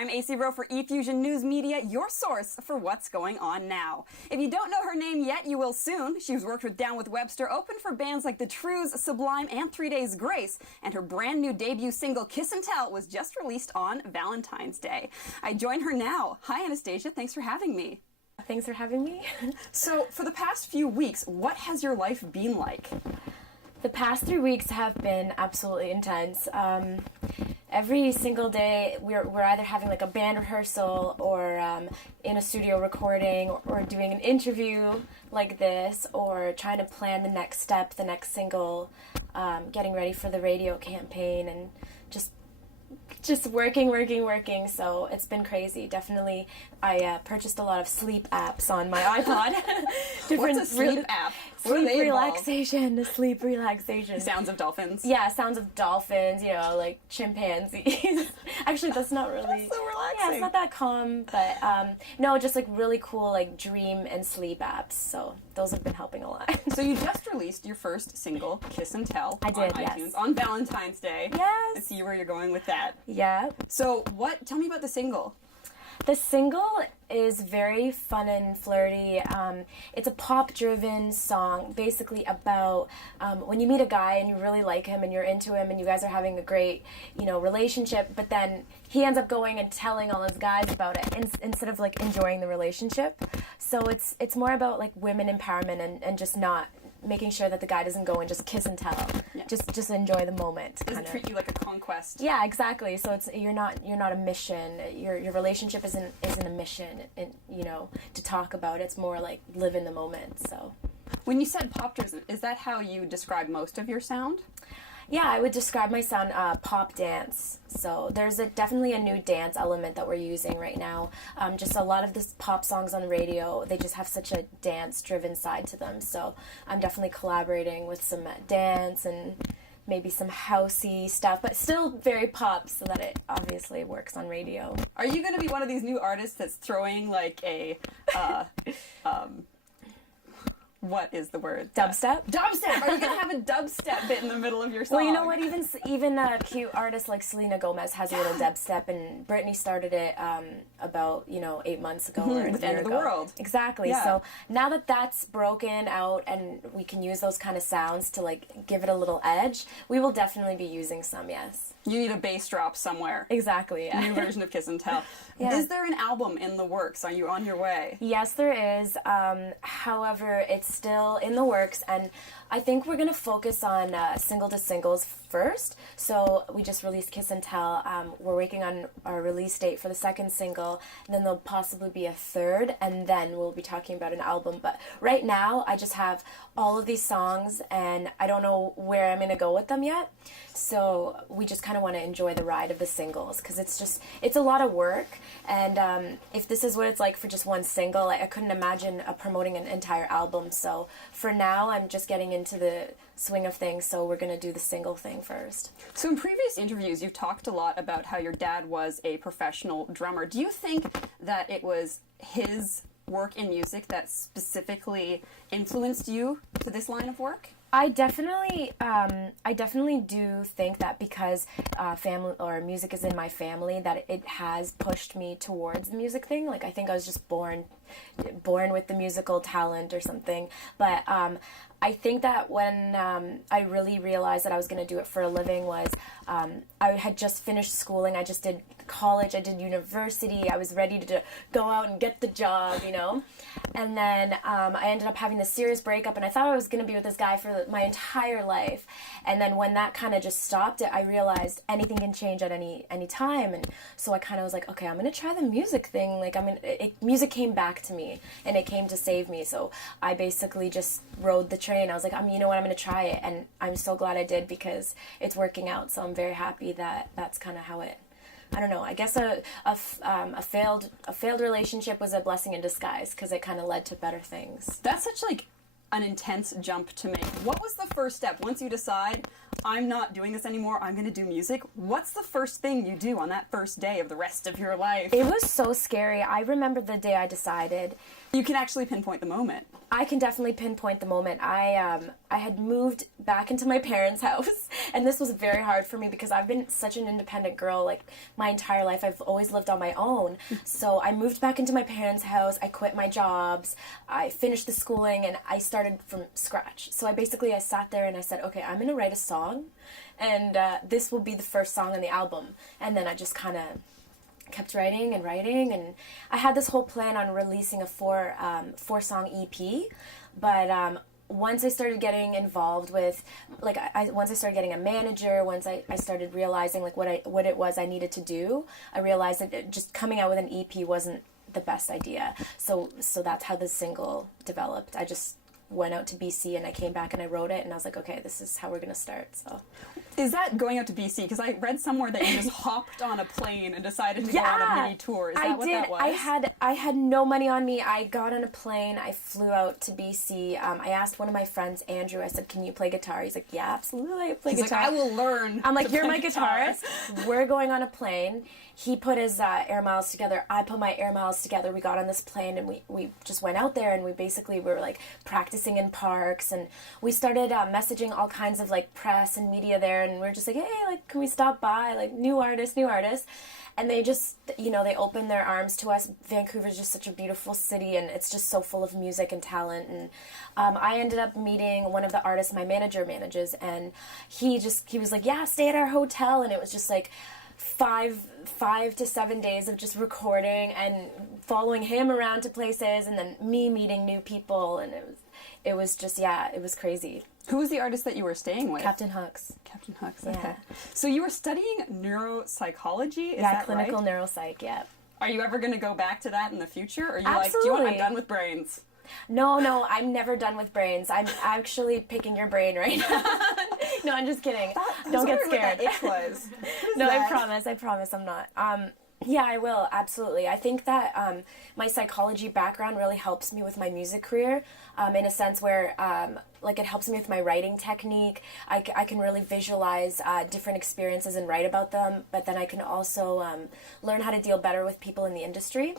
I'm AC Rowe for EFusion News Media, your source for what's going on now. If you don't know her name yet, you will soon. She's worked with Down with Webster, opened for bands like The Trues, Sublime, and 3 Days Grace, and her brand new debut single, Kiss and Tell, was just released on Valentine's Day. I join her now. Hi, Anastasia. Thanks for having me. Thanks for having me. So, for the past few weeks, what has your life been like? The past 3 weeks have been absolutely intense. Every single day we're either having like a band rehearsal or in a studio recording or doing an interview like this or trying to plan the next step, the next single, getting ready for the radio campaign and just working. So it's been crazy. Definitely, I purchased a lot of sleep apps on my iPod. What's a sleep app? Sleep relaxation. Sounds of dolphins. Yeah, sounds of dolphins. You know, like chimpanzees. Actually, that's not really. That's so relaxing. Yeah, it's not that calm, but no, just like really cool like dream and sleep apps. So those have been helping a lot. So you just released your first single, Kiss and Tell, I did, on yes. iTunes on Valentine's Day. Yes. I see where you're going with that. Yeah. So tell me about the single. The single is very fun and flirty. It's a pop-driven song, basically about when you meet a guy and you really like him and you're into him and you guys are having a great, relationship, but then he ends up going and telling all his guys about it instead of like enjoying the relationship. So it's more about like women empowerment and just not making sure that the guy doesn't go and just kiss and tell. Yeah. Just enjoy the moment. Doesn't treat you like a conquest. Yeah, exactly. So you're not a mission. Your relationship isn't a mission, and to talk about. It's more like live in the moment. So when you said pop-driven, is that how you describe most of your sound? Yeah, I would describe my sound pop dance. So there's definitely a new dance element that we're using right now. Just a lot of the pop songs on the radio, they just have such a dance-driven side to them. So I'm definitely collaborating with some dance and maybe some housey stuff, but still very pop so that it obviously works on radio. Are you going to be one of these new artists that's throwing like a... what is the word? Dubstep? Dubstep! Are you going to have a dubstep bit in the middle of your song? Well, you know what? Even cute artists like Selena Gomez has a little dubstep, and Britney started it about 8 months ago or with End of the World. Exactly. Yeah. So now that that's broken out and we can use those kind of sounds to like give it a little edge, we will definitely be using some. Yes. You need a bass drop somewhere. Exactly. Yeah. New version of Kiss and Tell. Yeah. Is there an album in the works? Are you on your way? Yes, there is. However, it's still in the works, and I think we're going to focus on single-to-singles first. So we just released Kiss and Tell. We're working on our release date for the second single, and then there'll possibly be a third, and then we'll be talking about an album. But right now, I just have all of these songs, and I don't know where I'm going to go with them yet. So we just kind of want to enjoy the ride of the singles, because it's a lot of work, and if this is what it's like for just one single, I couldn't imagine promoting an entire album. So for now, I'm just getting into the swing of things, so we're going to do the single thing first. So in previous interviews, you've talked a lot about how your dad was a professional drummer. Do you think that it was his work in music that specifically influenced you to this line of work? I definitely do think that because family or music is in my family, that it has pushed me towards the music thing. Like I think I was just born with the musical talent or something. But I think that when I really realized that I was going to do it for a living was I had just finished schooling. I just did college. I did university. I was ready to go out and get the job, And then I ended up having this serious breakup, and I thought I was going to be with this guy for my entire life. And then when that kind of just stopped it, I realized anything can change at any time. And so I kind of was like, okay, I'm going to try the music thing. Like music came back to me, and it came to save me. So I basically just rode the train. I was like, you know what, I'm going to try it. And I'm so glad I did, because it's working out. So I'm very happy that that's kind of how it, I don't know, I guess a failed relationship was a blessing in disguise, because it kind of led to better things. That's such like an intense jump to make. What was the first step once you decide I'm not doing this anymore, I'm gonna do music, what's the first thing you do on that first day of the rest of your life? It was so scary. I remember the day I decided. You can actually pinpoint the moment. I can definitely pinpoint the moment. I had moved back into my parents' house, and this was very hard for me because I've been such an independent girl like my entire life. I've always lived on my own. So I moved back into my parents' house. I quit my jobs. I finished the schooling, and I started from scratch. So I sat there and I said, okay, I'm gonna write a song, and this will be the first song on the album. And then I just kind of kept writing, and I had this whole plan on releasing a four-song EP, but once I started getting involved with, like, once I started getting a manager, once I started realizing like what it was I needed to do, I realized that just coming out with an EP wasn't the best idea. So that's how the single developed. I just went out to BC and I came back and I wrote it, and I was like, okay, this is how we're gonna start. So is that going out to BC? Because I read somewhere that you just hopped on a plane and decided to go on a mini tour. Is that what that was? I had no money on me. I got on a plane. I flew out to BC. I asked one of my friends, Andrew, I said, can you play guitar? He's like, yeah, absolutely, I play guitar. Like, I will learn. I'm like, you're my guitar. guitarist. We're going on a plane. He put his air miles together. I put my air miles together. We got on this plane and we just went out there, and we were like practicing in parks, and we started messaging all kinds of like press and media there, and we are just like, hey, like, can we stop by? Like, new artists. And they just, they opened their arms to us. Vancouver's just such a beautiful city, and it's just so full of music and talent. And I ended up meeting one of the artists my manager manages, and he was like, yeah, stay at our hotel. And it was just like 5 to 7 days of just recording and following him around to places, and then me meeting new people, and it was just, yeah, it was crazy. Who was the artist that you were staying with? Captain Hooks. Captain Hooks, Yeah. okay. So you were studying neuropsychology, is that clinical right? neuropsych, yeah. Are you ever going to go back to that in the future? Or are you Absolutely. like, do you know what, I'm done with brains? No, I'm never done with brains. I'm actually picking your brain right now. No, I'm just kidding. Don't get scared. What that itch was. No, I promise I'm not. Yeah, I will, absolutely. I think that my psychology background really helps me with my music career, in a sense where like it helps me with my writing technique. I can really visualize different experiences and write about them, but then I can also learn how to deal better with people in the industry.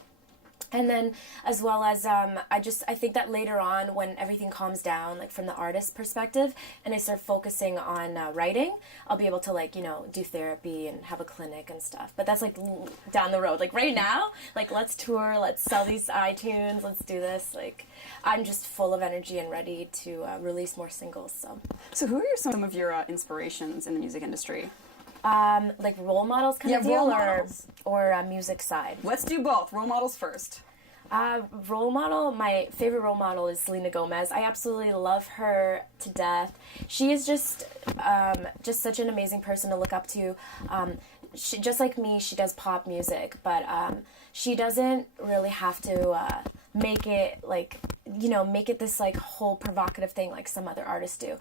And then, as well as, I think that later on, when everything calms down, like from the artist perspective, and I start focusing on writing, I'll be able to, like, do therapy and have a clinic and stuff. But that's, like, down the road. Like, right now, like, let's tour, let's sell these iTunes, let's do this. Like, I'm just full of energy and ready to release more singles, So who are some of your inspirations in the music industry? Like role models kind of deal, role models. or music side. Let's do both. Role models first. Role model, my favorite role model is Selena Gomez. I absolutely love her to death. She is just such an amazing person to look up to. She, just like me, she does pop music, but she doesn't really have to make it like, make it this like whole provocative thing like some other artists do.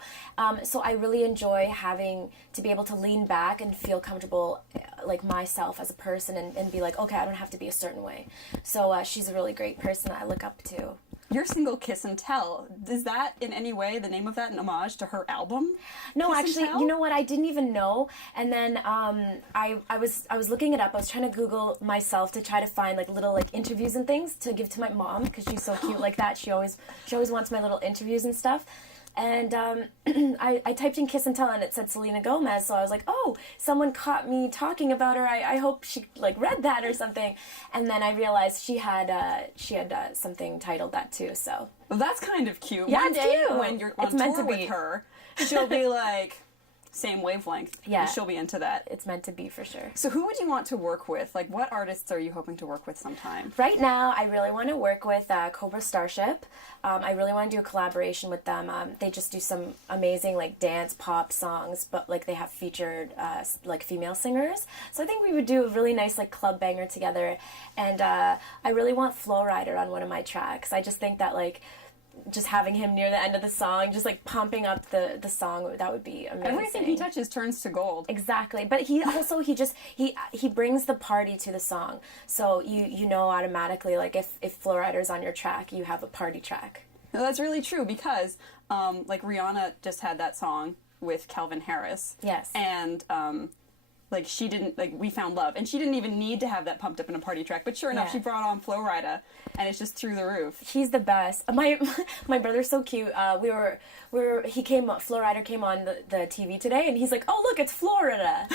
So I really enjoy having to be able to lean back and feel comfortable like myself as a person and be like, okay, I don't have to be a certain way. So she's a really great person that I look up to. Your single Kiss and Tell, is that in any way the name of that an homage to her album? No, Kiss actually, you know what? I didn't even know. And then I was looking it up. I was trying to Google myself to try to find like little like interviews and things to give to my mom because she's so cute like that. She always wants my little interviews and stuff. And I typed in Kiss and Tell and it said Selena Gomez, so I was like, oh, someone caught me talking about her. I hope she like read that or something. And then I realized she had something titled that too. So well, that's kind of cute. Yeah, One day cute. when you're on It's meant tour to be. with her, she'll be like same wavelength. Yeah. And she'll be into that. It's meant to be for sure. So who would you want to work with? Like, what artists are you hoping to work with sometime? Right now, I really want to work with Cobra Starship. I really want to do a collaboration with them. They just do some amazing like dance pop songs, but like they have featured like female singers. So I think we would do a really nice like club banger together. And I really want Flow Rider on one of my tracks. I just think that like just having him near the end of the song, just like pumping up the song, that would be amazing. Everything he touches turns to gold. Exactly, but he also he brings the party to the song, so you know automatically like if Flow Rider's on your track, you have a party track. No, that's really true because like Rihanna just had that song with Calvin Harris. Yes. And like she didn't, like we found love, and she didn't even need to have that pumped up in a party track, but sure enough, Yeah. she brought on Flo Rida, and it's just through the roof. He's the best. My brother's so cute. Flo Rida came on the TV today, and he's like, "Oh look, it's Florida."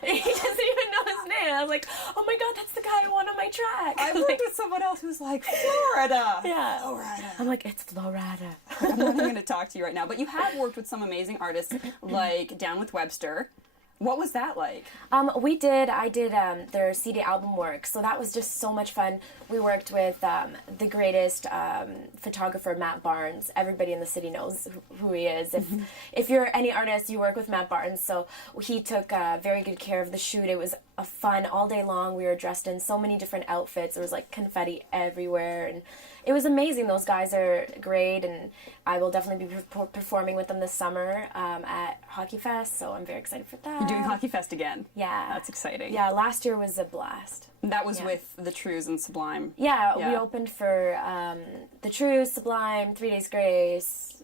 He doesn't even know his name. I was like, "Oh my god, that's the guy I want on my track." I worked with someone else who's like, Florida. Yeah. Flo Rida. I'm like, "It's Flo Rida." I'm not even going to talk to you right now, but you have worked with some amazing artists like Down with Webster. What was that like? I did their CD album work, so that was just so much fun. We worked with the greatest photographer, Matt Barnes. Everybody in the city knows who he is. If you're any artist, you work with Matt Barnes. So he took very good care of the shoot. It was a fun all day long. We were dressed in so many different outfits. There was like confetti everywhere, and it was amazing. Those guys are great, and I will definitely be performing with them this summer at Hockey Fest, so I'm very excited for that. You're doing Hockey Fest again. Yeah. That's exciting. Yeah, last year was a blast. That was with the Trues and Sublime. Yeah, we opened for the Trues, Sublime, 3 Days Grace,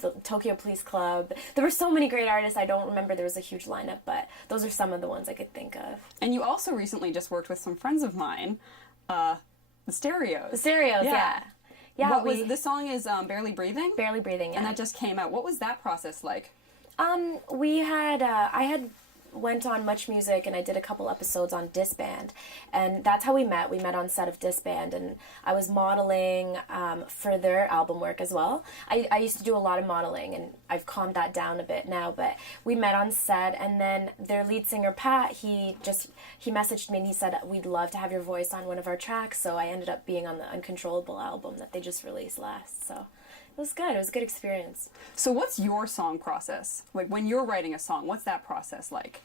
the Tokyo Police Club. There were so many great artists. I don't remember, there was a huge lineup, but those are some of the ones I could think of. And you also recently just worked with some friends of mine, the Stereos. The Stereos, yeah. Yeah, this song is Barely Breathing? Barely Breathing, yeah. And that just came out. What was that process like? I had went on Much Music, and I did a couple episodes on Disband, and that's how we met. We met on set of Disband, and I was modeling for their album work as well. I used to do a lot of modeling, and I've calmed that down a bit now, but we met on set, and then their lead singer, Pat, he messaged me, and he said, "We'd love to have your voice on one of our tracks," so I ended up being on the Uncontrollable album that they just released last, so it was good. It was a good experience. So what's your song process? Like when you're writing a song, what's that process like?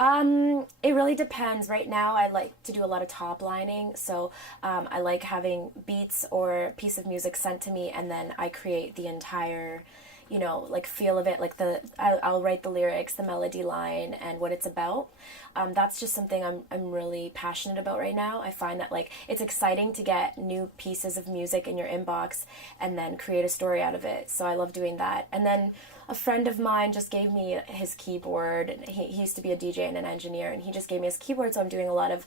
It really depends. Right now I like to do a lot of top lining, so I like having beats or a piece of music sent to me, and then I create the entire, like feel of it, like I'll write the lyrics, the melody line, and what it's about. That's just something I'm really passionate about right now. I find that like it's exciting to get new pieces of music in your inbox and then create a story out of it. So I love doing that. And then a friend of mine just gave me his keyboard. He used to be a DJ and an engineer, and he just gave me his keyboard, so I'm doing a lot of,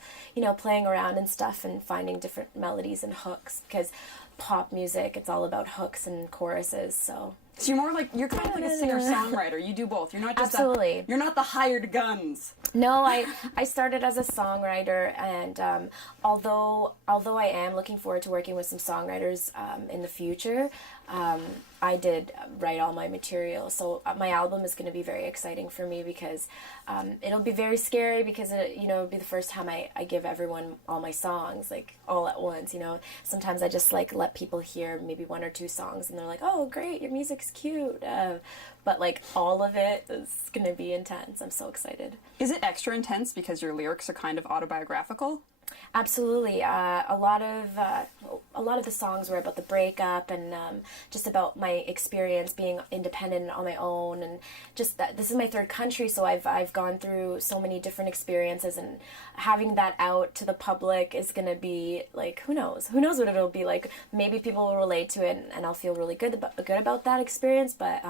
playing around and stuff and finding different melodies and hooks, because pop music, it's all about hooks and choruses, so... So you're kind of like a singer-songwriter. You do both. You're not just Absolutely. You're not the hired guns. No, I started as a songwriter, and although I am looking forward to working with some songwriters in the future, I did write all my material. So my album is going to be very exciting for me, because it'll be very scary, because it'll be the first time I give everyone all my songs, like all at once. Sometimes I just like let people hear maybe one or two songs, and they're like, "Oh, great, your music's cute." But like all of it is going to be intense. I'm so excited. Is it extra intense because your lyrics are kind of autobiographical? Absolutely. A lot of the songs were about the breakup, and just about my experience being independent on my own, and just that this is my third country, so I've gone through so many different experiences, and having that out to the public is gonna be like, who knows what it'll be like. Maybe people will relate to it, and I'll feel really good about that experience, but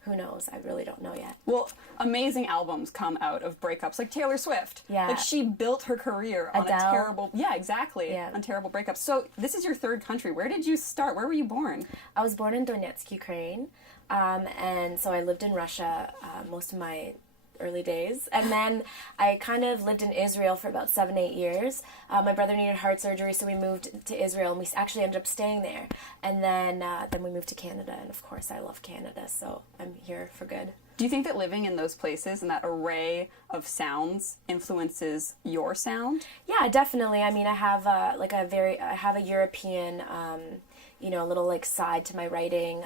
who knows? I really don't know yet. Well, amazing albums come out of breakups, like Taylor Swift. Yeah. Like she built her career on Adele. a terrible, on terrible breakups. So this is your third country. Where did you start? Where were you born? I was born in Donetsk, Ukraine, and so I lived in Russia most of my early days, and then I kind of lived in Israel for about 7-8 years. My brother needed heart surgery, so we moved to Israel, and we actually ended up staying there, and then we moved to Canada, and of course I love Canada, so I'm here for good. Do you think that living in those places and that array of sounds influences your sound? Yeah, definitely. I mean, I have I have a European a little like side to my writing.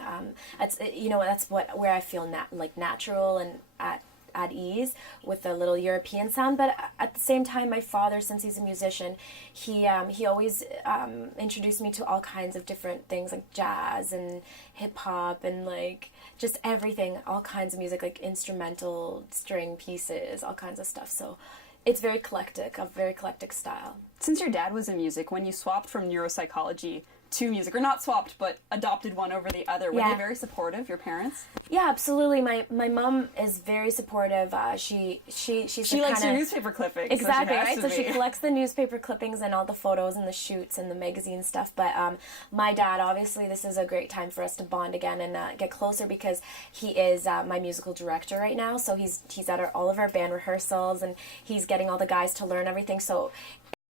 That's where I feel natural and at ease with the little European sound. But at the same time, my father, since he's a musician, he always introduced me to all kinds of different things, like jazz and hip hop and like just everything, all kinds of music, like instrumental string pieces, all kinds of stuff. So it's a very eclectic style. Since your dad was in music, when you swapped from neuropsychology to music, or not swapped, but adopted one over the other. Were Yeah. they very supportive, your parents? Yeah, absolutely. My mom is very supportive. She's She the likes kinda, your newspaper clippings. Exactly, so she has right? to So she be. collects the newspaper clippings and all the photos and the shoots and the magazine stuff. But my dad, obviously, this is a great time for us to bond again and get closer because he is my musical director right now. So he's at all of our band rehearsals and he's getting all the guys to learn everything. So